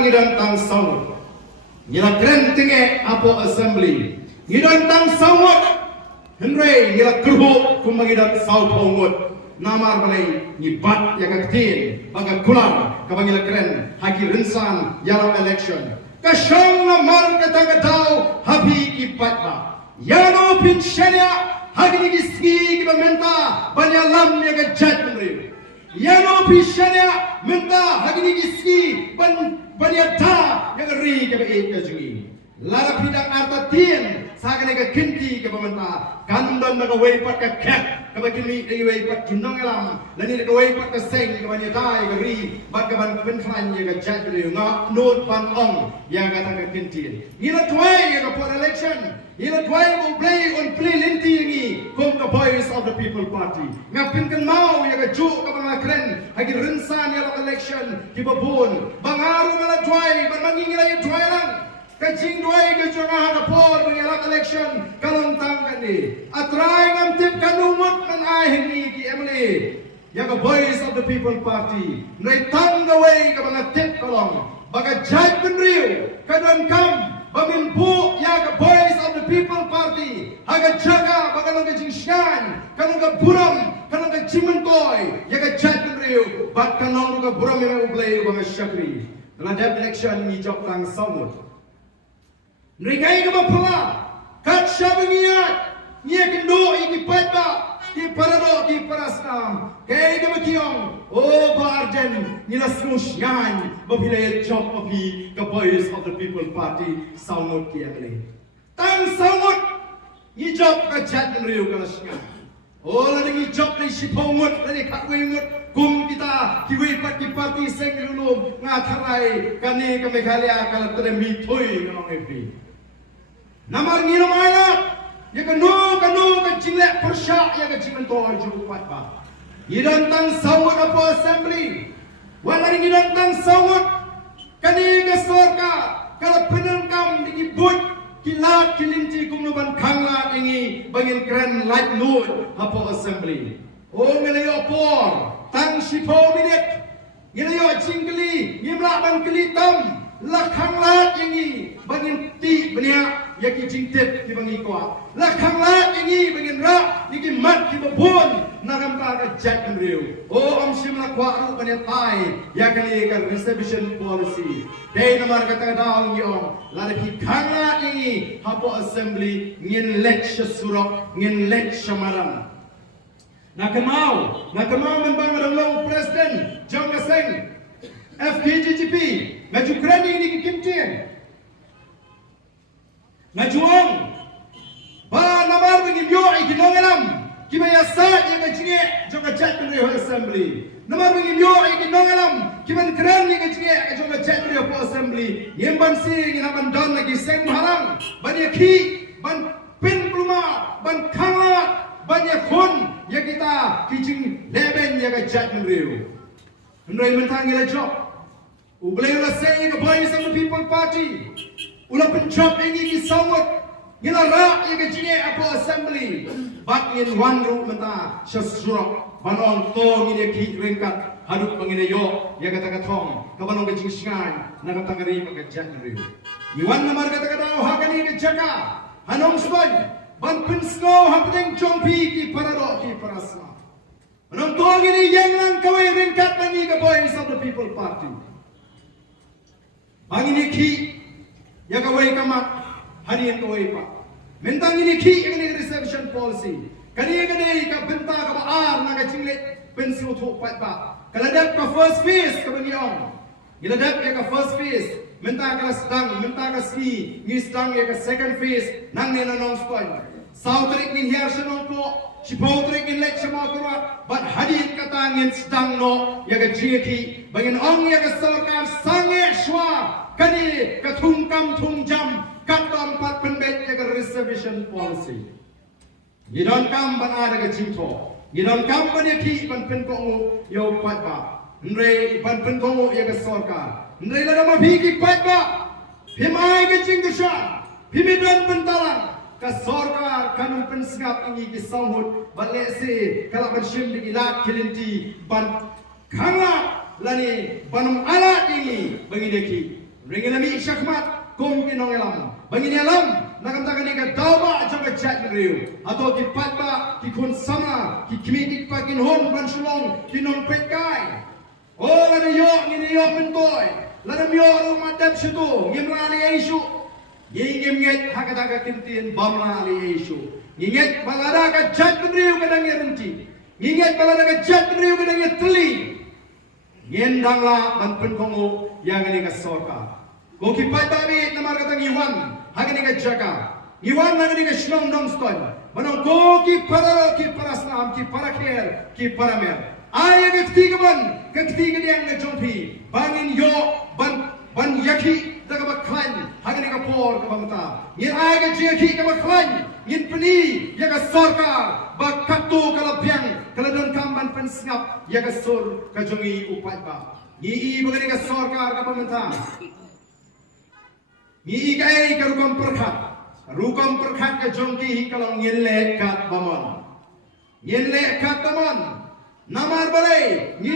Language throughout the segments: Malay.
ngidan tang sawut. Nila kren tinge apo assembly. Ngidan tang sawut. Henry nila kerhu kumangidan saw pongut. Namar balai ni bat ya kaktin baga kular kabangila kren haki rinsan yalam election. Kasyang namar kata-katau habi ipat ba. Yano pinsyanya hagi ni giski kibamenta banyalam ya kajat menri. Yano pinsyanya menta hagi ni giski banyata ya kari kabai kajungi. Lara pidang arta tien sakane ka kinti kibamenta kandon na kawaipat ka kek kabakini kawaipat junong alam lani kawaipat ka seng kabanyata ya kari bagaban penflan ya kajat menri nga not pan ong ya kata ka kinti. Ila tuai ya kapon election. Ila tuai mo play on play linti ini from the voice of the people party. Ngapin kan mau ya kaju ka mga kren hagi rinsan ya election kibabun. Bangaru ngala tuai ban mangingila ya tuai lang. Kajing tuai kaju nga hagapor ng election kalontang kani. Atray ngam tip kanumot ng ahin ni ki emani. Ya ka voice of the people party. Naitang gaway ka mga tip kalong. Baga judge benriu kadon kam. Bamimpu ya ka voice of the people party. Haga jaga baga ng kajing syan. Kanong ka buram. Kanong ka chimentoy. Ya ka judge benriu. Bat kanong ka buram yung ublay mga syakri. Dalam election ni jok lang samut. Nrikay ka mapala. Kat siya bangiyat. Niya kendo ikipat ba. Ki parado ki parasnam. Kaya ka makiyong. Oh Barjen. Nila snusyan. Babilay jok api. The voice of the people party. Samut ki agli. Tang samut. Ni jok ka chat ng riyo kalasyan. Oh lani ni jok ni sipongut. Lani kakwingut. Kum kita kiwipat ki party seng rilum. Nga taray. Kani kami kalya kalatare mitoy ng epi. Namar nginom ayat. Ya kanu ka jinglek persyak ya ka jimentor jurupat ba. Ngidantang sawut apa assembly. Walari ngidantang sawut. Kani ka sorka. Kalau penengkam digibut. Kilat kilinti kumluban kanglat ingi. Bangin keren light load apa assembly. Oh ngelayo por. Tang sipo minit. Ngelayo jingkeli. Ngimlak ban kelitam. Lakanglat ingi. Bangin ti beniak. Yaki jingtip di bangi kuat. Lakang lat ini bangin rak. Yaki mat ki babun. Nakam ka jat kenriu. Oh am simla kuat ru panetai. Yakani ka reservation policy. Day namar kata daung yong. Lada ki kang lat ini. Hapo assembly. Ngin lek surok. Ngin lek maram. Nakamau membang dalam presiden Jong Kaseng. FKGGP. Ngajukrani ini kikimtian. Ngajuang ba namar bingibyo ikinongalam kimayasat yang kajinge joka chat penriho assembly namar bingibyo ikinongalam kiman kran yang kajinge joka chat penriho assembly yemban si nginaban don lagi seng harang banyak ki ban pin pluma ban kangla banyak khun ya kita kijing leben yang chat penriho henry mentang ila job ublay ula say the voice of the people party ulah pencop ini kisawat ngila rak yang kecil apa assembly but in one room menta syasrok banong to ngine ki ringkat haduk pangine yo ya kata katong kabanong kecing singan nakatang ri pagajak riu iwan namar kata kata hakani ke jaka hanong suban ban pinsno hapdeng jongpi ki parado ki parasma banong to ngine yang lang kawai ringkat nangi ke voice of the people party bangine ki ya kawai kamak harian kawai pak mentang ini ki ini reservation policy kani ka benta ka baar na ka cinglet pensiu tu pat pak kaladap ka first phase ka baniong giladap ya ka first phase menta ka sedang menta ka si ni sedang ya ka second phase nang ni nanong spon sautrik min hiar senong ko sipotrik in lek sama ko but hadin kata ngin sedang no ya ka jiki bangin ong ya ka sarkar sange shwa kani katungkam tungjam katam pat penbet ya reservation policy gidon kam ban ada ke cinto gidon kam ban ki ban pen ko yo pat ba ndre ban pen ko ya ke sorka ndre la ma bhi pat ba himai ke cingusha himidan bentalan ka sorka kanun pen sngap ini ki sahut bale se kala ban shim di ilat kilinti ban khanga lani banum ala ini bagi deki Ringin nami syakmat kum kinong elam. Bangin elam nakamtakan ni ka dawa jang ka chat ngriu. Atau ki patba ki kun sama ki kimi pa kin hon ban sulong kinong pekai. Oh lada yo ngini yo mentoy. Lada yo rumah dap situ ngimrani Yesu. Ngim nget hakata kintin bamrani Yesu. Nginget balada ka chat ngriu kadang renti. Nginget balada ka chat ngriu kadang teli. Ngendanglah ban penkongo yang ini ka sorka. Ko kipai babi namar katang Iwan hagani ka jaka. Iwan hagani ka shlong dong stoi. Manong ko ki paraslam ki parakher ki paramer. Ay ka ketiga dia nga jompi. Bangin yo ban yaki daga baklan hagani ka por ka bamta. Ngin ay ka jaki ka baklan. Ngin peni ya ka sorka bakatu kalabyang kaladon kamban pensngap ya ka sur ka jongi upat ba. Ni bagani ka sorka ka bamta. Ni ikai ka rukam perkhat ka jongki kalau ngille kat bamon namar balai ni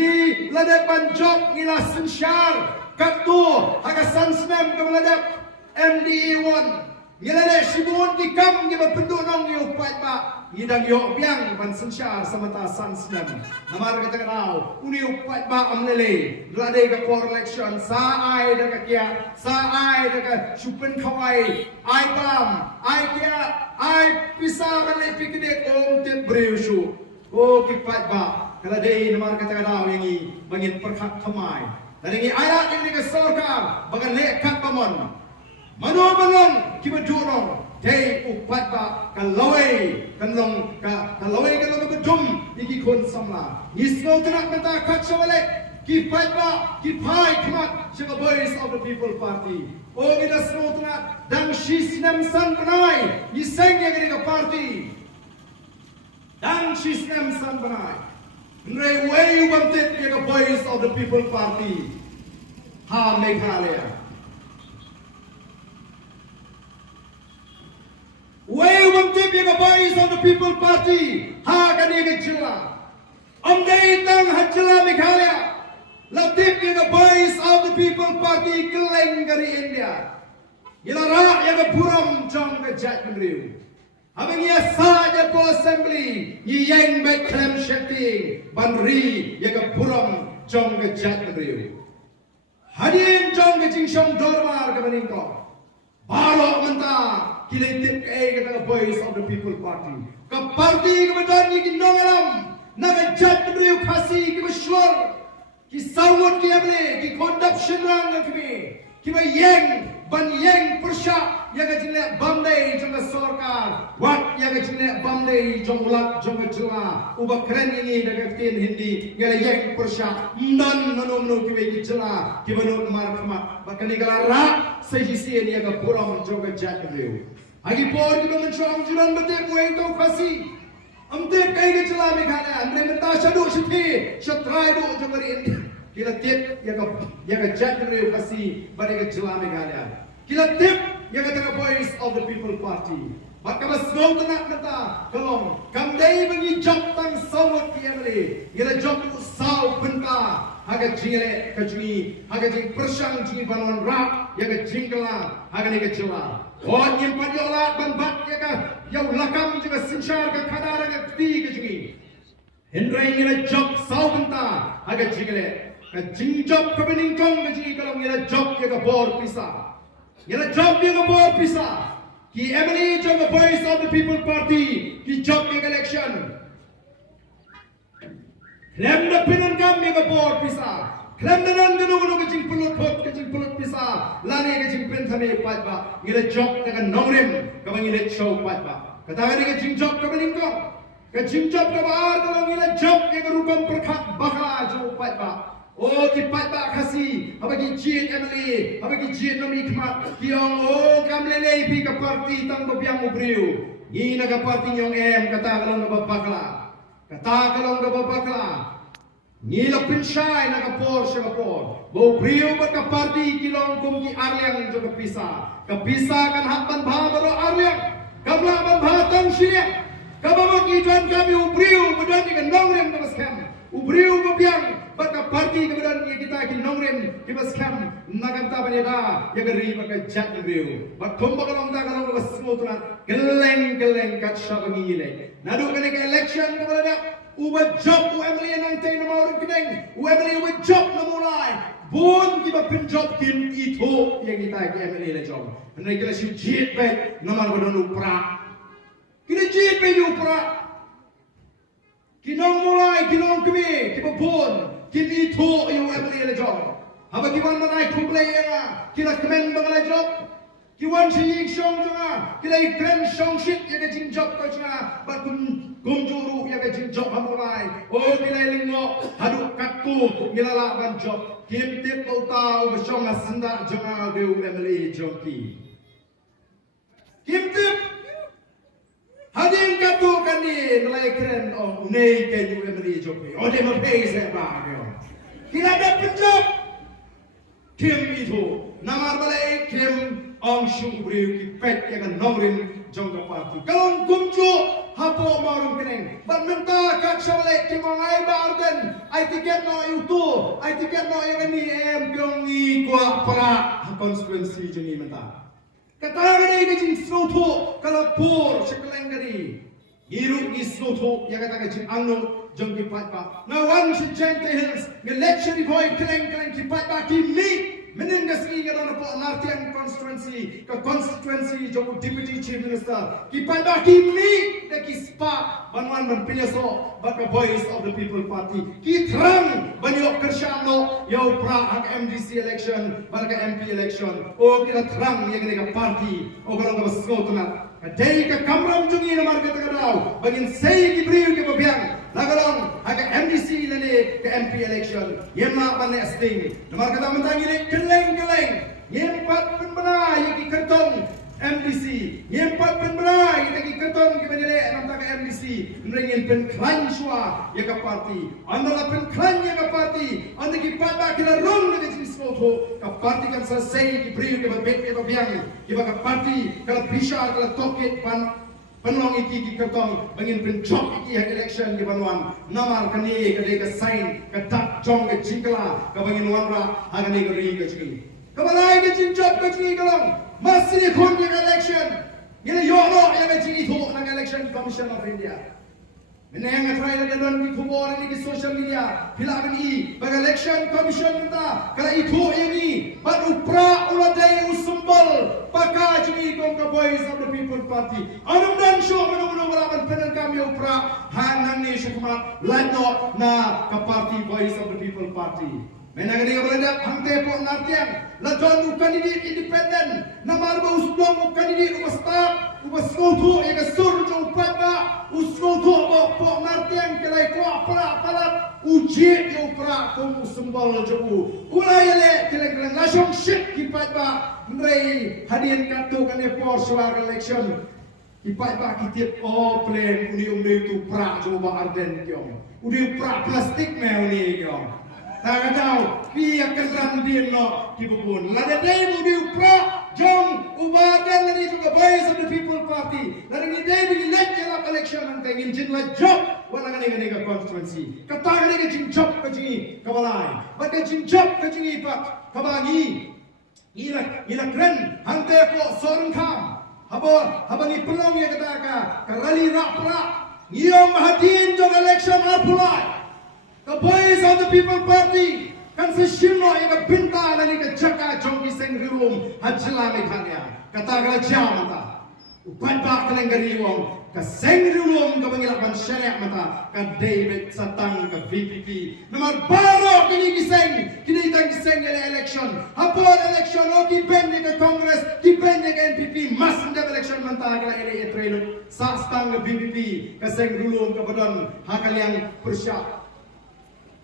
ladap banjok ni la sensyar katu aga sansnem ka ladap MDE1 ni ladap sibun ki kam ki bapenduk nong yo pat ba idang yo biang ban sensyar samata sansnem namar kata kenau uni upat ba amlele ladai ka for election sa ai da ka kia sa ai da ka chupen khawai ai bam ai kia ai pisa balik piknik om tit brewshu ko ki pat ba kala dei namar kata kenau yangi bangin perkhat thamai dari ngi ayat ini ka sorkar bagan lekat pamon manobalong ki badurong Day upat ba kalaway kanlong kalaway kanlong bedum iki kon samla nisno tenak mata kat sawale ki pat ba ki pai kmat siya boys of the people party o ida sno tenak dang shisnam san banai iseng ya ka party dang shisnam san banai nrei way wanted ya ka boys of the people party ha Meghalaya Way wanted ya boys of the people party ha kani ka jila amdai tang hajla Meghalaya latip ya boys of the people party keleng dari India ilara ya puram jong ka jat ngriu habang ya saja po assembly yeng bet klem sheti banri ya puram jong ka jat ngriu hadin jong ka jingshom dormar ka baningko balo menta kiletip ke kata boys of the people party ka party ke badan ni ki nongalam naga jat beriu khasi ki beslor ki sawut ki able ki kondap shenrang ki ba yeng ban yeng persya ya ga jile bamdai jong sorkar wat ya ga jile bamdai jong ulat jong jela uba keren ini daga tin hindi ngala yeng persya nan nono ki be jela ki banu mar khamat bakani kala ra sejisi ni ga puram jong jat beriu Agi por di bangun cuang juran bete mueng kau kasi. Amte kai ke cela Meghalaya. Amre menta shadu shiti shatrai do jamarin. Kila tip ya ka jat reu kasi bade ke cela Meghalaya. Kila tip ya ka tengah boys of the people party. Maka bas gol tenak menta kolong kamdai bagi job tang sawat ki amle. Kila job saw benta haga jingale kajmi haga jing persang jing banon rak ya ka jingkala haga ni ke cela. Oh nyimpan yola banbat ya ka yau lakam juga sensyar ka kadara ka ti ka jingi hendrai ngira job saubenta aga jingale ka jingjob ka beningkong ka jingi kalau ngira job ya ka bor pisa ngira job ya ka bor pisa ki Emily jong the voice of the people party ki job ya election lem na pinan kam ya ka bor pisa Klam danan ganu kajing pulut pisa lani kajing penthame pat ba ngira job takan nongrem kabang ngira show pat ba kata ni kajing job kabaning ko kajing job kabar kalau ngira job ke rukam perkhat bakla jo pat ba o ki pat ba khasi abagi jit Emily abagi jit nomi khmat kiong o kamlele pi ka party tang babiang ubriu ni naga party nyong kata kalau ngabakla Nila pinsay na kapor siya kapor. Bo brio ba ka party kilong kum ki Arliang jo kapisa kan hatban bhabaro Arliang. Kabla ban bhatang siya. Kabamag ijuan kami ubrio badan ni kan nongrem na maskam. Ubrio ba biyang ba ka parti kemudian kita kinongren kita scam naganta baneda yang geri pakai jat review but kumba kalong ta kalong bas smutna geleng kat shabangi le nadu kene ke election kemudian uba job UMLA nang tay na mawar kedeng UMLA uba job na mulai bon kita penjob kin itu yang kita ke MLA le job andai kita si jit baik namar badon upra kita jit baik upra kinong mulai kinong kami kita bon kin itu yang MLA le job haba kiwan manai kumplay ya kita kemen bangal job kiwan si yik shong junga kita ikren shong shit ya ke jin job ko junga bat gumjuru ya ke jin job hamulai oh kita lingo hadu katku ngilala ban job kim tip tau bersong asenda junga de MLA joki kim tip hadin katu kani nilai keren oh nei ke MLA joki oh dia mepay saya bagyo kita ada penjob kim itu namar balai kim ong shung beriu ki pet yang nongrin jongga parti kalon kumju hapo marung keneng ban menta kat shabale kim ong ai barden ai tiket no itu ai tiket no yang ni em pyong ni kwa para constituency jengi menta kata gani ke jing snoto kala por sekeleng gani iru ni snoto yang kata ke jing angno jonggi patpa na wan si gente hills nge lecture boy keleng ki patpa ki mi meningas ni ngana po Nartian constituency ka constituency joku deputy chief minister ki patpa ki mi de ki spa banwan ban pinyaso baka voice of the people party ki thrang banyo kersyano yo pra ang MDC election baka MP election o kita thrang yang ni ka party o kalau ka basotna Kadai ka kamram jungi na market ka daw bagin say ki priyo ki babyang lagalong aga MDC lani ka MP election yema ban nesting na market am tangi keleng yempat penbena yaki kertong MDC yempat penbena yaki kertong ki benele nam ta ka MDC mringin pen klan shwa yaka party andala pen klan yaka party anda ki patba kila rong na ki smoto ka party kan sa say ki priyo ki babek ki babyang ki baka party kala pisha kala toket pan penong iki ki kertong bangin penjok iki hak election di Banuan namar kani kadai ka sign ka tak jong ke jingkla ka bangin wanra hagani ka ri ka jingi ka balai ka jinjop ka jingi kalong masih kon di election ini yono yang ka jingi tho nang election commission of India meneng try na dalon ki khubor ni ki social media hilaban i bag election commission ta kala itu ini bat upra uladai usumbal paka jingi kong ka voice of the people party anum dan show manu walaban penan kami upra hanang ni syukmat lano na ka party voice of the people party menang ni kabalanda hangte po Nartian ladon candidate independent namar ba usdom candidate ustad ubasgoto ya ka surjo patba usgoto po Nartian kelai ko para uji yo pra ko sembal joku ulayale keleng lasong shit ki patba ndrei hadin katu kan for swar election ki patba ki tip o plan uni tu pra coba arden kyong uni pra plastik me uni kyong tak tahu pihak keran dia no kibun. Lada day mudi upra jom ubadan lagi juga voice of the people party. Lada ni day bagi lek jalan election ang tengin jin la job wala kani ka constituency. Kata kani ka jin job ka jingi kabalai. Baka jin job ka jingi pak kabangi. Ila keren hante ko sorong kam. Habangi pelong ya kata ka rally rapra. Ngiyong mahadin jong election apulai. The voice of the people party kan seshino yang binta lagi ke jaka jongki seng rum hajla mekhanya kata kala jamata upat ba kaleng gari wong ka seng rum ka bangilapan syariah mata ka David satang ka VPP nomor baro kini kiseng kini tang kiseng ele election hapon election o ki benye ka Congress ki benye ka NPP mas ndab election manta kala ele trailer sa stang ka VPP ka seng rum ka badon hakaliang persya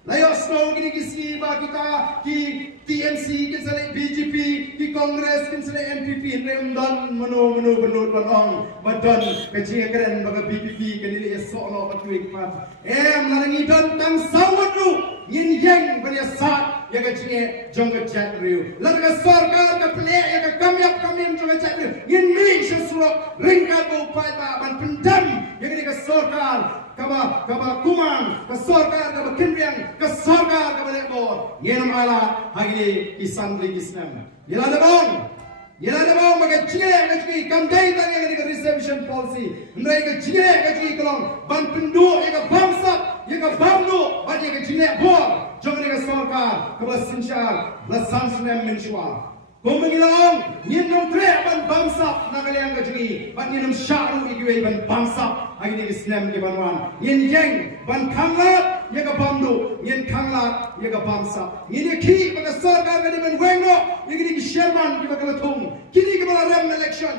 layos no gini kisi ba kita ki TNC kinsale BJP ki Congress kinsale NPP remdan menu benut banong badan kecing keren baga BPP kanili esok no batuik pat narangi dan tang sawat lu yin yang bania sat ya kecing jongga chat riu larga sarkar ka ple ya ka kamyap kamim jongga chat riu yin mi sesurok ringkat bu pai ba ban pendam ya gini ka sarkar kaba kumang, ke sorga kaba kinriang, ke sorga kaba lekor. Yenam ala hari kisan di kisnam. Yelada bang maga cige ngaji kamdai tanya ngaji reception policy. Ndai ke cige ngaji kolong ban pendu ega bangsa ega bamnu bagi ke cige bor. Jangan ega sorga kaba sinchar la sansnem menshwa. Kumengilong nyinum tre ban bangsa nagaliang ngaji ban nyinum syaru igwe ban bangsa hari kisnam ke banwan. Nyin jeng ban kamlat yaga bamdu nyin kamlat yaga bangsa. Nyin ki baga sorga ngadi ban wengo igini Sherman kita kelatung, kini kita rem election,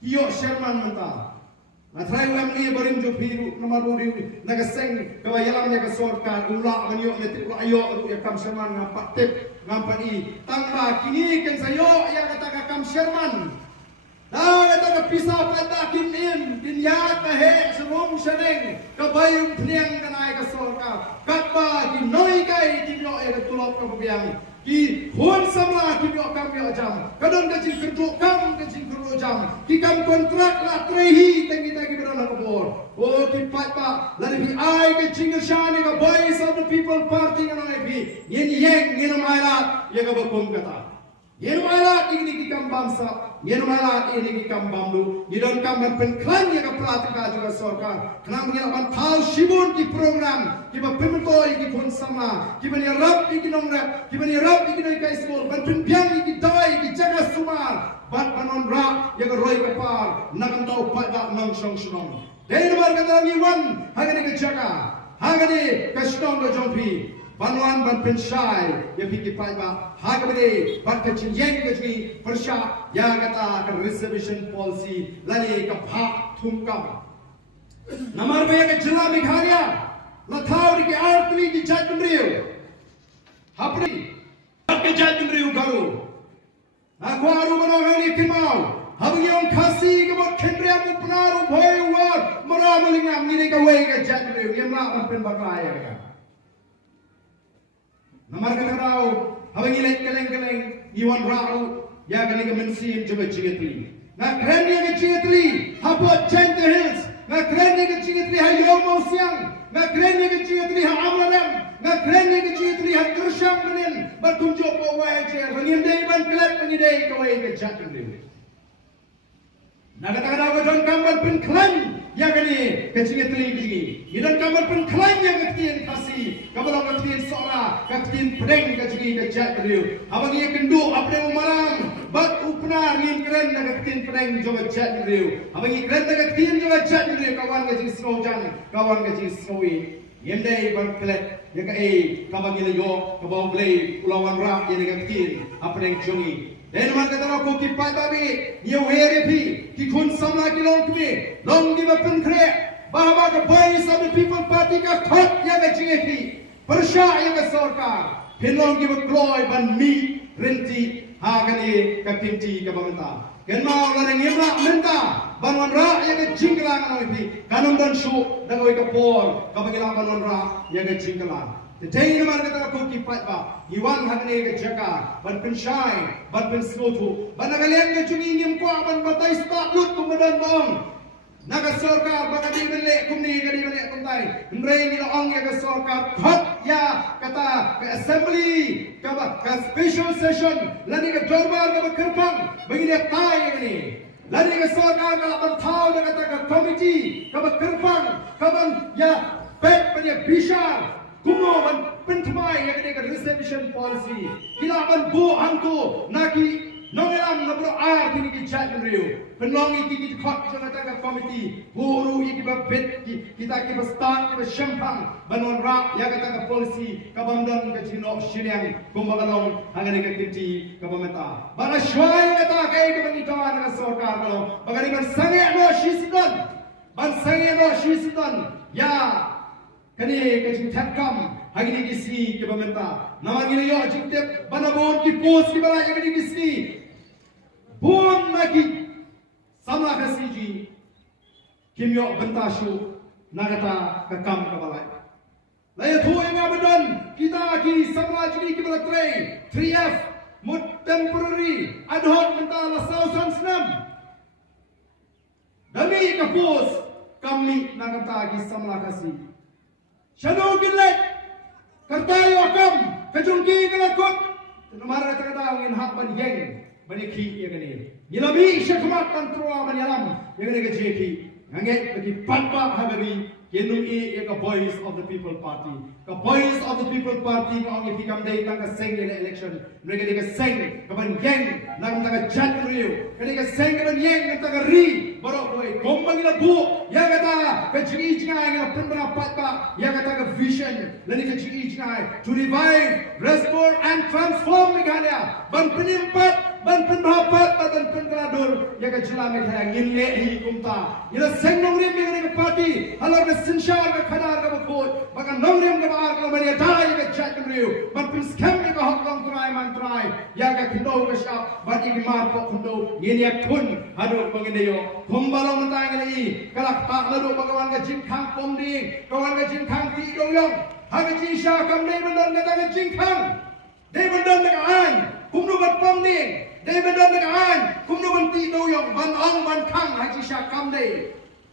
iyo Sherman mentah. Natrai ulam ni baring jo biru nomor biru, nagaseng kawa yalam naga sorkan ulah menyo netik ulah ayo ya kam Sherman ngapak tip ngampani tangba kini kan sayo yang kata kam Sherman. Dah kata pisah pada kinim dinyat kahe serung seneng kabayung peniang kanai ka sorkan katba kinoi kai kinyo era tulok kabiang. Ki hon sama ki bio kam bio jam kadon ka jing kerjo kam ka jing kerjo jam ki kam kontrak la trehi tengi tagi berana ka bor o ki pat pa la bi ai ka jing shane ka voice of the people party ka nai bi yen yeng yen maila ye ka bakom kata yen maila igni ki kam bangsa yen maila ini ki kam bamdu ni don kam ban pen klan ye ka pratika juga sorkar kenam ni ban thal shibun ki program ki ba pimto ki hon sama ki ban rap ki nongra ki ban rap ki noi kai school ban pen biang ki dai ki jaga sumar ban banon ra ye ka roi ka par nagam tau pat ba nang song song dei nomor kata ni wan hagani ka jaga hagani ka stong ka jompi Banwan ban pensyai ya fikir pai ba hagabade ban kecil yang kecil persya ya kata ke reservation policy lani ke phak thumkam namar be ke jila Meghalaya lathau di ke artli di Jatmriu hapri ke Jatmriu garu aku aru manongani timau habang yang kasih ke bot kendria mu penaru boy war maramalingam ni ke wei ke Jatmriu yamla ban pen baklaya ka Namar kata rau, habang ilai keleng iwan rau, ya kali ke mensim coba cigetli. Na keren dia ke cigetli, hapot Gentle Hills. Na keren dia ke cigetli hayo mau siang. Na keren dia ke cigetli ha Amladam. Na keren dia ke cigetli ha Kersham menin. Bertunjuk po wajar, mengindai ban kelak mengindai kawai ke Jatmriu. Na kata rau ke don kamban pen klan. Ya kani kecil teli begini. Idan kamar pun klaim yang ketian kasih. Kamar orang ketian sora, ketian pedeng kecil kejat beliau. Abang ia kendu apa yang malam. Bat upna ngin keren nak ketian pedeng juga jat beliau. Abang ia keren nak ketian juga jat beliau. Kawan kecil snojan, kawan kecil snowy. Yendai ban kelet. Ya kai kawan ia yo, kawan play ulawan rak yang ketian apa yang jongi. Dan maka kata aku kipat babi, ia werepi, kikun samla kilong kami, long di bapen kre, bahawa ke voice of the people party ka khot yang ke jingepi, persya yang ke sorkar, pinong di bakloi ban mi renti, hagani ke pinti ke bamenta. Kenal larang imla menta, banwan ra yang ke jingkelang noipi, kanum dan su, dagoi ke por, kapagilang banwan ra yang ke jingkelang. Tetapi nama kata aku kipat ba, iwan hagani ke jaga, ban pensyai, ban penslotu, ban nagalian ke cungi ngim kuah, ban batai stop lut kumadan bong. Naga sorkar bagadi belek kumni gadi belek kumtai. Nrei ni ong ya ke sorkar khot ya kata ke assembly, ke special session, lani ke dorbar ke kerpang, bagi dia tai ini. Lani ke sorkar ke lapan tau dia kata ke komiti, ke kerpang, ke ban ya pek punya bishar. Kumo ban pentemai yang ada ke reservation policy. Kila ban bu angku naki nongelam nabro kini ki Jatmriu. Penongi ki khot jana ka komiti. Buru iki ba bet kita ki ba start ki ba shampang banon ra ya kata ka policy ka bamdan ka jino shiriang kumbagalong hangani ka kiti ka bameta. Bana shwai kata kai ka banita na sarkar ko. Bagari ban sange no shisidon. Ban sange no shisidon. Ya kani kecil takam hari ini kisi ke pemerintah. Nama gini yo jengtep bana bon ki pos ki bala yang ini kisi. Bon lagi sama kasiji kimyo bentashu nagata kakam kabalai. Laya tu yang abadan kita ki sama jadi ki bala 3F mud temporary ad hoc mentala sausan senam. Dami kapos kami nakatagi samla kasi. Shano gilet, kartayo akam, kajungki kalakot, namara takatawang inhapan yeng, baniki yang ini. Yilami syakmat tantrua banyalam, yang ini kejeki, angget bagi patpa hagari, yenui yang voice of the people party. Ka voice of the people party ka ang itikam day tang kaseng in election. Mereka di kaseng kapan yang nang tang jat riu. Kani kaseng kapan yang nang tang ri. Baru boy gombang ila bu. Yang kata ka jigi jingai ila penbana patpa. Yang kata ka vision. Lani ka jigi jingai to revive, restore and transform Meghalaya. Ban penimpat, ban penhapat, ban penkeladur. Yang ka jela Meghalaya ngille hi kumta. Ila seng nong rim Meghalaya ka party. Halar ka sinsyar ka khadar ka bakot. Baka nong rim ka baar ka Maria dai ka chat riu. Ban pin scam ka hok long try man try. Ya ka kindo ka shop. Ban igi mar ko kundo. Ngini kun hadu pangindayo. Kumbalong mentang ini. Kalak tak lalu bagawan ka jingkang pomding. Kawan ka jingkang ti doyong. Haga jisha kam dai bendan ka tang jingkang. Dai bendan ka an. Kumno ban pomding. Dai bendan ka an. Kumno ban ti doyong. Ban ong ban kang ha jisha kam dai.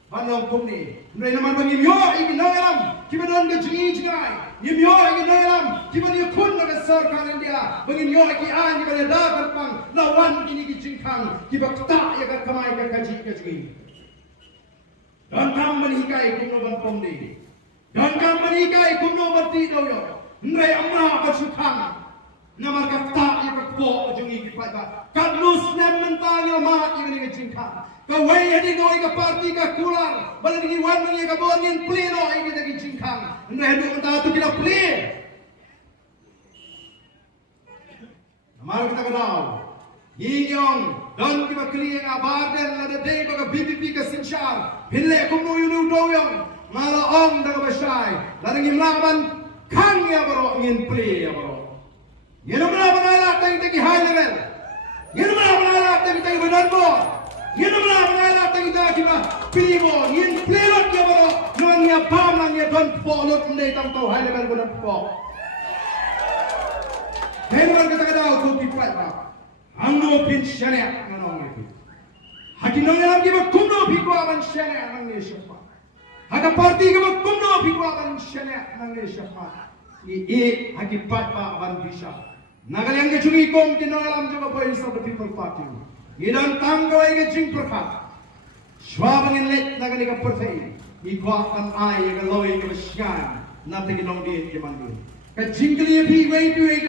Banong kumni. Nai naman bang imyo igi nangalam. Kibadan ka jingi jingai. Imyo igi nangalam. Kibadan ya kun na kasar kanan dia. Bang imyo igi an kibadan da karpang. Lawan ini ki jingkang. Kibak ta ya ka kamai ka kaji ka jingi. Dan kam manihikai kumno ban pomni. Dan kam manihikai kumno ban ti doyo. Nai amra ka sukang. Namar ka ta ya ka po jingi ki pa. Kadlus nem mentang ya ma igi jingkang. Kawai hadi noi ka party ka kulang bala digi wan mangi ka bonin pleno ay kita gi jingkang ndre hadu mata tu kita play namar kita kadaw yinyong don kita clear nga barden la de day baga BBP ka sinchar hille kumu yunu doyong mala ong daga basay la ngi mlaban kang ya baro ngin play ya baro yeno mlaban ala tang tagi high level yeno mlaban ala tang tagi badan mo Yen mala mala tangita kiba pilimo yen plelot ya baro non ya pamang ya don polot ndai tang to high level bodan po Hemran kata kata ko pipat ba angno pin shania nanong itu Hati nong alam kiba kumno pikwa ban shania nang ne shafa Haka party kiba kumno pikwa ban shania nang ne shafa I haki pat ba ban bisha Nagalyang ke chungi kong tinong alam juga voice of the people party Idan tanggaw ay gajing perka. Swabang inlet na galing ka pertay. Ikwa kan ay galoy ka masyan. Natin ginong din kimang din. Kajing kali ya pi way to